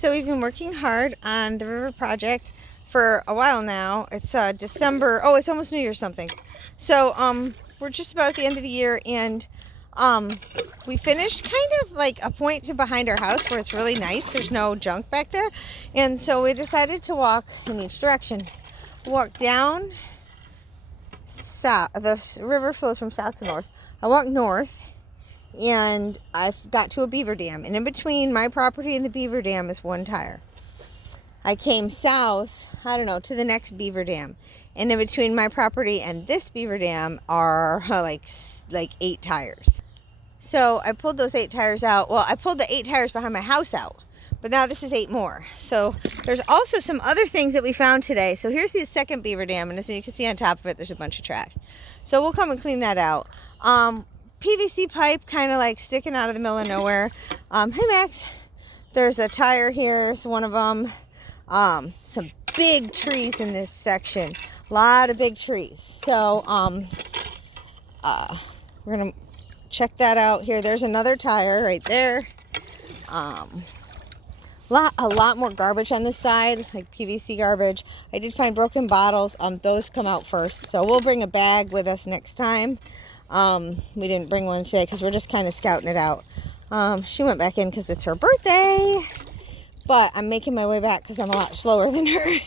So we've been working hard on the river project for a while now. It's December. Oh, it's almost New Year's something. So we're just about at the end of the year, and we finished kind of like a point to behind our house where it's really nice. There's no junk back there, and so we decided to walk in each direction. Walk down south. The river flows from south to north. I walked north. And I got to a beaver dam, and in between my property and the beaver dam is one tire. I came south, I don't know, to the next beaver dam, and in between my property and this beaver dam are like 8 tires. So I pulled those 8 tires out. Well, I pulled the 8 tires behind my house out, but now this is 8 more. So there's also some other things that we found today. So here's the second beaver dam, and as you can see on top of it, there's a bunch of trash. So we'll come and clean that out. PVC pipe kind of like sticking out of the middle of nowhere. Hey Max, there's a tire here, it's one of them. Some big trees in this section, a lot of big trees. So we're gonna check that out here. There's another tire right there. A lot more garbage on this side, like PVC garbage. I did find broken bottles. Those come out first, so we'll bring a bag with us next time. We didn't bring one today because we're just kind of scouting it out. She went back in because it's her birthday, but I'm making my way back because I'm a lot slower than her.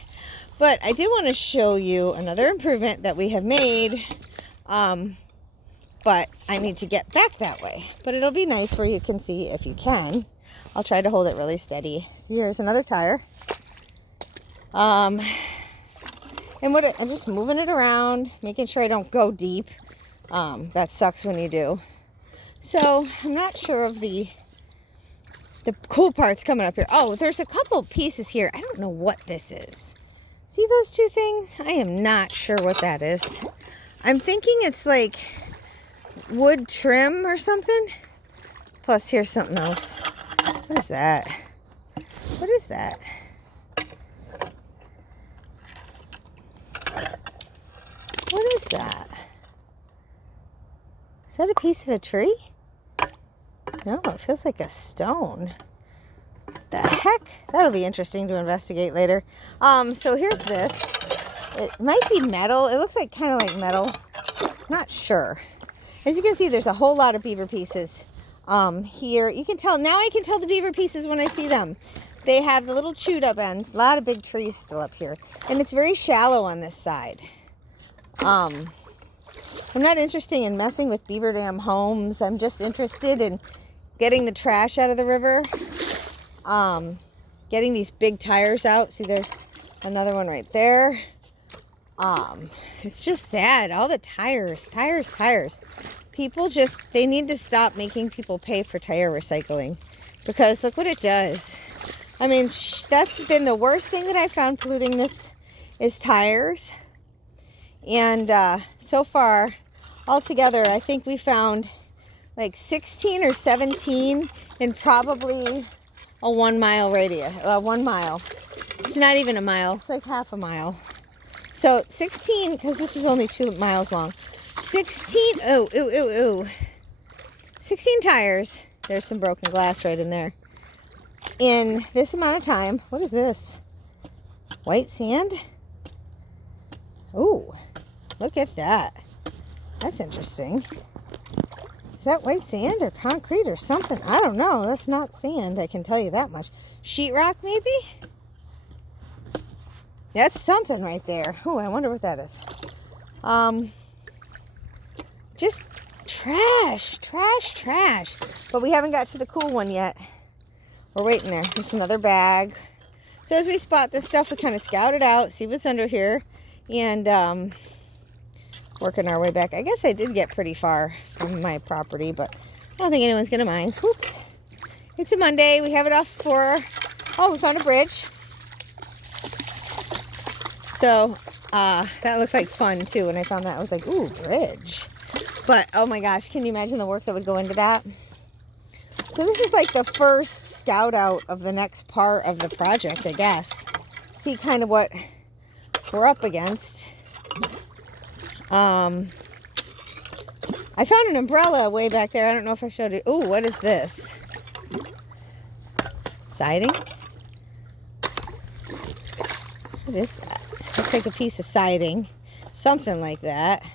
But I did want to show you another improvement that we have made, but I need to get back that way. But it'll be nice where you can see if you can. I'll try to hold it really steady. So here's another tire. And I'm just moving it around, making sure I don't go deep. That sucks when you do. So I'm not sure of the cool parts coming up here. Oh, there's a couple pieces here. I don't know what this is. See those 2 things? I am not sure what that is. I'm thinking it's like wood trim or something. Plus here's something else. What is that? What is that? What is that? Is that a piece of a tree? No, it feels like a stone. The heck? That'll be interesting to investigate later. So here's this. It might be metal. It looks like kind of like metal. Not sure. As you can see, there's a whole lot of beaver pieces here. You can tell, now I can tell the beaver pieces when I see them. They have the little chewed up ends. A lot of big trees still up here. And it's very shallow on this side. I'm not interested in messing with beaver dam homes. I'm just interested in getting the trash out of the river. Getting these big tires out. See, there's another one right there. It's just sad. All the tires. People they need to stop making people pay for tire recycling. Because look what it does. I mean, that's been the worst thing that I found polluting this is tires. And so far, altogether, I think we found like 16 or 17 in probably a 1 mile radius. 1 mile. It's not even a mile. It's like half a mile. So 16, because this is only 2 miles long. 16, 16 tires. There's some broken glass right in there. In this amount of time. What is this? White sand? Ooh, look at that. That's interesting. Is that white sand or concrete or something? I don't know. That's not sand, I can tell you that much. Sheetrock, maybe? That's something right there. Oh, I wonder what that is. Just trash. But we haven't got to the cool one yet. We're waiting there. There's another bag. So as we spot this stuff, we kind of scout it out, see what's under here, and working our way back. I guess I did get pretty far from my property, but I don't think anyone's going to mind. Oops. It's a Monday. We have it off for... Oh, we found a bridge. So that looked like fun, too. When I found that, I was like, ooh, bridge. But, oh my gosh, can you imagine the work that would go into that? So this is like the first scout out of the next part of the project, I guess. See kind of what we're up against. I found an umbrella way back there. I don't know if I showed it. Oh, what is this? Siding? What is that? Looks like a piece of siding. Something like that.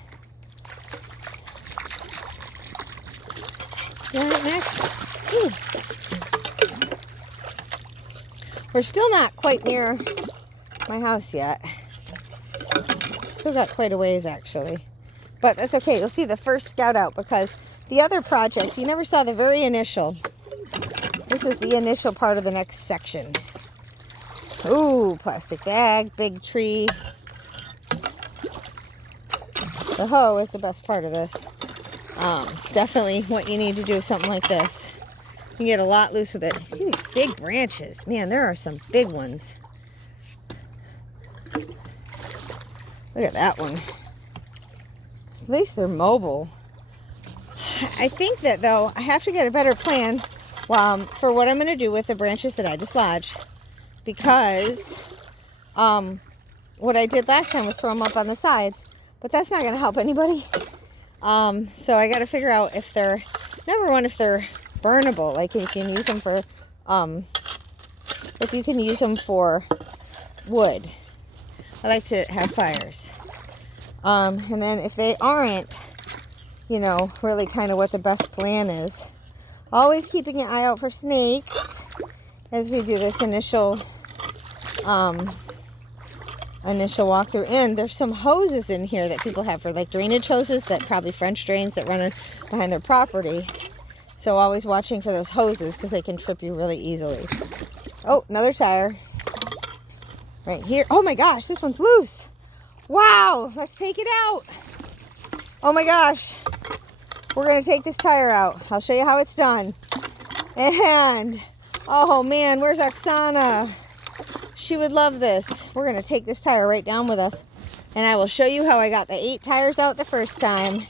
You want it next? Ooh. We're still not quite near my house yet. Still got quite a ways actually. But that's okay. You'll see the first scout out because the other project, you never saw the very initial. This is the initial part of the next section. Ooh, plastic bag, big tree. The hoe is the best part of this. Definitely what you need to do is something like this. You can get a lot loose with it. See these big branches. Man, there are some big ones. Look at that one. At least they're mobile. I think that though, I have to get a better plan for what I'm going to do with the branches that I dislodge. Because what I did last time was throw them up on the sides. But that's not going to help anybody. So I got to figure out if they're, number one, if they're burnable. Like if you can use them for, wood. I like to have fires. And then if they aren't, you know, really kind of what the best plan is. Always keeping an eye out for snakes as we do this initial walkthrough. And there's some hoses in here that people have for like drainage hoses, that probably French drains that run behind their property. So always watching for those hoses because they can trip you really easily. Oh, another tire. Right here. Oh my gosh, this one's loose. Wow, let's take it out. Oh my gosh. We're going to take this tire out. I'll show you how it's done. And, oh man, where's Oksana? She would love this. We're going to take this tire right down with us. And I will show you how I got the 8 tires out the first time.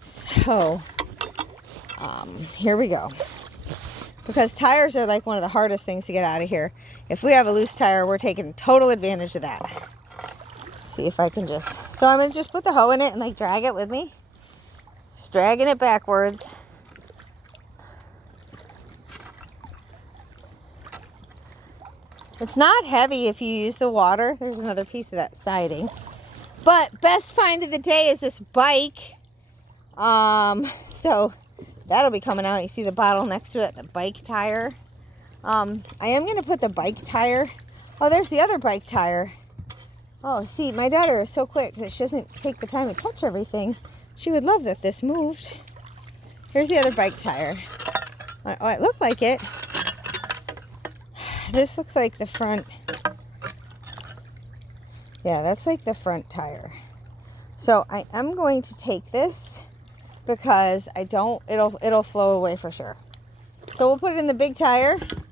So, here we go. Because tires are like one of the hardest things to get out of here. If we have a loose tire, we're taking total advantage of that. See if I can just, so I'm going to just put the hoe in it and like drag it with me. Just dragging it backwards. It's not heavy if you use the water. There's another piece of that siding. But best find of the day is this bike. So that'll be coming out. You see the bottle next to it, the bike tire. I am going to put the bike tire. Oh, there's the other bike tire. Oh, see, my daughter is so quick that she doesn't take the time to touch everything. She would love that this moved. Here's the other bike tire. Oh, it looked like it. This looks like the front. Yeah, that's like the front tire. So I am going to take this because it'll flow away for sure. So we'll put it in the big tire and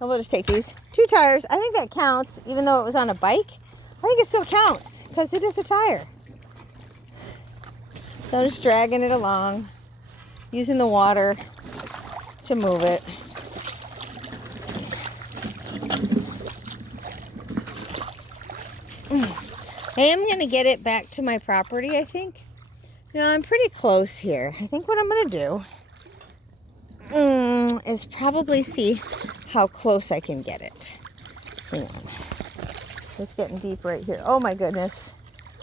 we'll just take these 2 tires. I think that counts, even though it was on a bike. I think it still counts because it is a tire. So I'm just dragging it along, using the water to move it. I am going to get it back to my property, I think. You know, I'm pretty close here. I think what I'm going to do is probably see how close I can get it. Hang on. It's getting deep right here. Oh my goodness.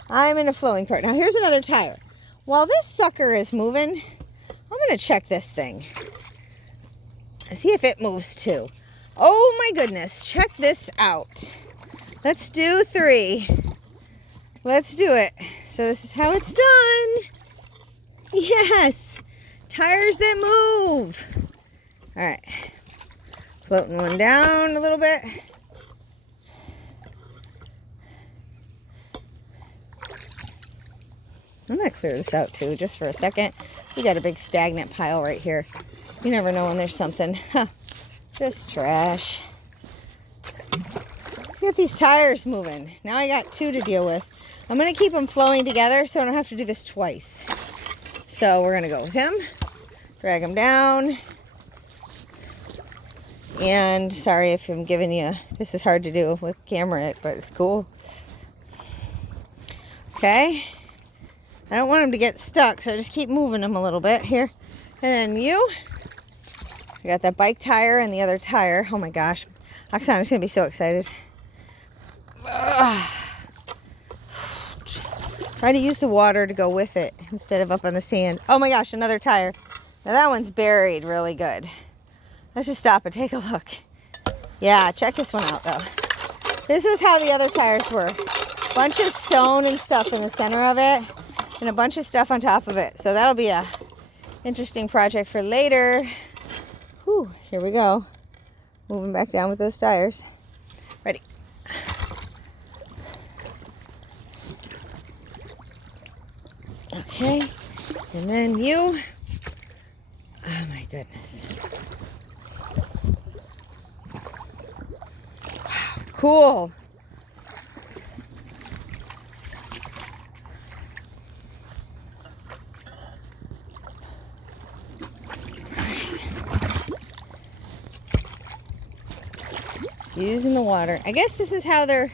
I'm in a flowing cart. Now here's another tire. While this sucker is moving, I'm going to check this thing. See if it moves too. Oh my goodness. Check this out. Let's do 3. Let's do it. So this is how it's done. Yes. Tires that move. All right. Floating one down a little bit. I'm going to clear this out too, just for a second. We got a big stagnant pile right here. You never know when there's something. Huh. Just trash. Let's get these tires moving. Now I got 2 to deal with. I'm going to keep them flowing together so I don't have to do this twice. So we're going to go with him. Drag him down. And sorry if I'm giving you, this is hard to do with camera, but it's cool. Okay. I don't want him to get stuck, so just keep moving him a little bit here. And then you. I got that bike tire and the other tire. Oh my gosh. Oksana's going to be so excited. Try to use the water to go with it instead of up on the sand. Oh my gosh, another tire. Now that one's buried really good. Let's just stop and take a look. Yeah, check this one out though. This is how the other tires were. Bunch of stone and stuff in the center of it, and a bunch of stuff on top of it. So that'll be a interesting project for later. Whew, here we go. Moving back down with those tires. Ready. Okay, and then you. Oh my goodness. Wow, cool. Just using the water. I guess this is how they're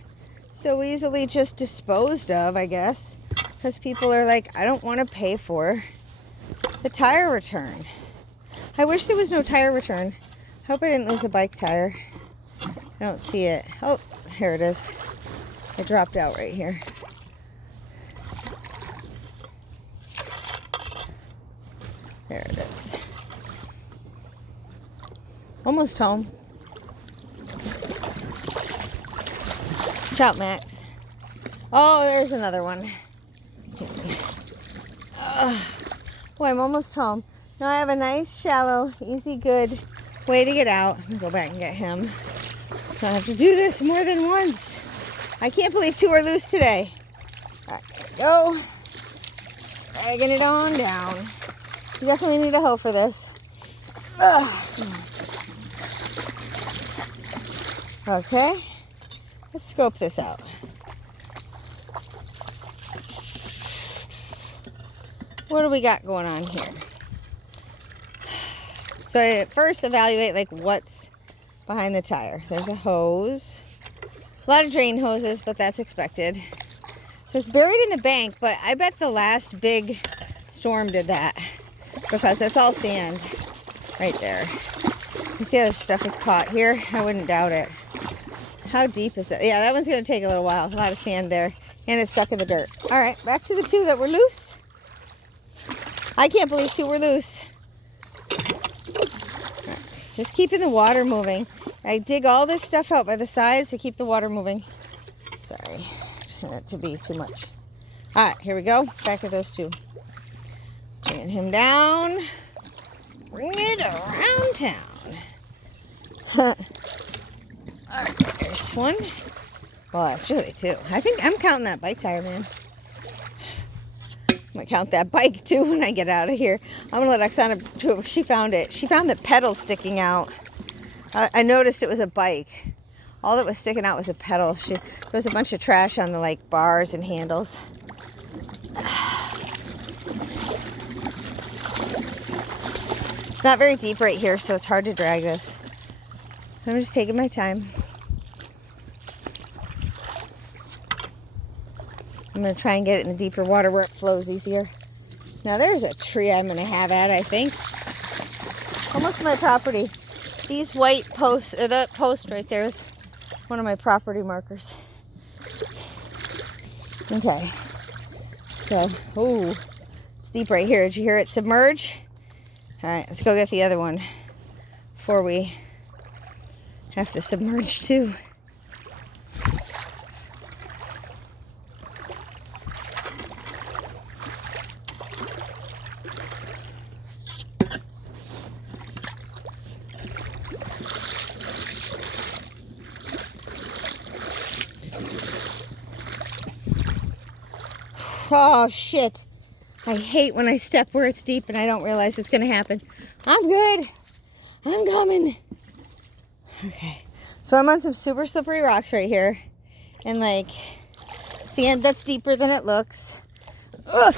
so easily just disposed of, I guess. Because people are like, I don't want to pay for the tire return. I wish there was no tire return. Hope I didn't lose the bike tire. I don't see it. Oh, here it is. It dropped out right here. There it is. Almost home. Watch out, Max. Oh, there's another one. Boy, I'm almost home. Now I have a nice, shallow, easy, good way to get out. I'm going to go back and get him. So I have to do this more than once. I can't believe 2 are loose today. All right, there we go. Just dragging it on down. You definitely need a hoe for this. Okay. Let's scope this out. What do we got going on here? So I first evaluate like what's behind the tire. There's a hose. A lot of drain hoses, but that's expected. So it's buried in the bank, but I bet the last big storm did that because that's all sand right there. You see how this stuff is caught here? I wouldn't doubt it. How deep is that? Yeah, that one's going to take a little while. A lot of sand there. And it's stuck in the dirt. All right, back to the 2 that were loose. I can't believe 2 were loose. Right, just keeping the water moving. I dig all this stuff out by the sides to keep the water moving. Sorry, try not to be too much. All right, here we go. Back to those 2. Bringing him down. Bring it around town. All right, there's one. Well, actually 2. I think I'm counting that bike tire, man. I'm going to count that bike, too, when I get out of here. I'm going to let Oksana, she found it. She found the pedal sticking out. I noticed it was a bike. All that was sticking out was the pedal. There was a bunch of trash on the, like, bars and handles. It's not very deep right here, so it's hard to drag this. I'm just taking my time. I'm going to try and get it in the deeper water where it flows easier. Now there's a tree I'm going to have at, I think. Almost my property. These white posts, or that post right there is one of my property markers. Okay. So, ooh, it's deep right here. Did you hear it submerge? All right, let's go get the other one before we have to submerge too. Oh, shit. I hate when I step where it's deep and I don't realize it's going to happen. I'm good. I'm coming. Okay. So I'm on some super slippery rocks right here. And, like, sand that's deeper than it looks. Ugh.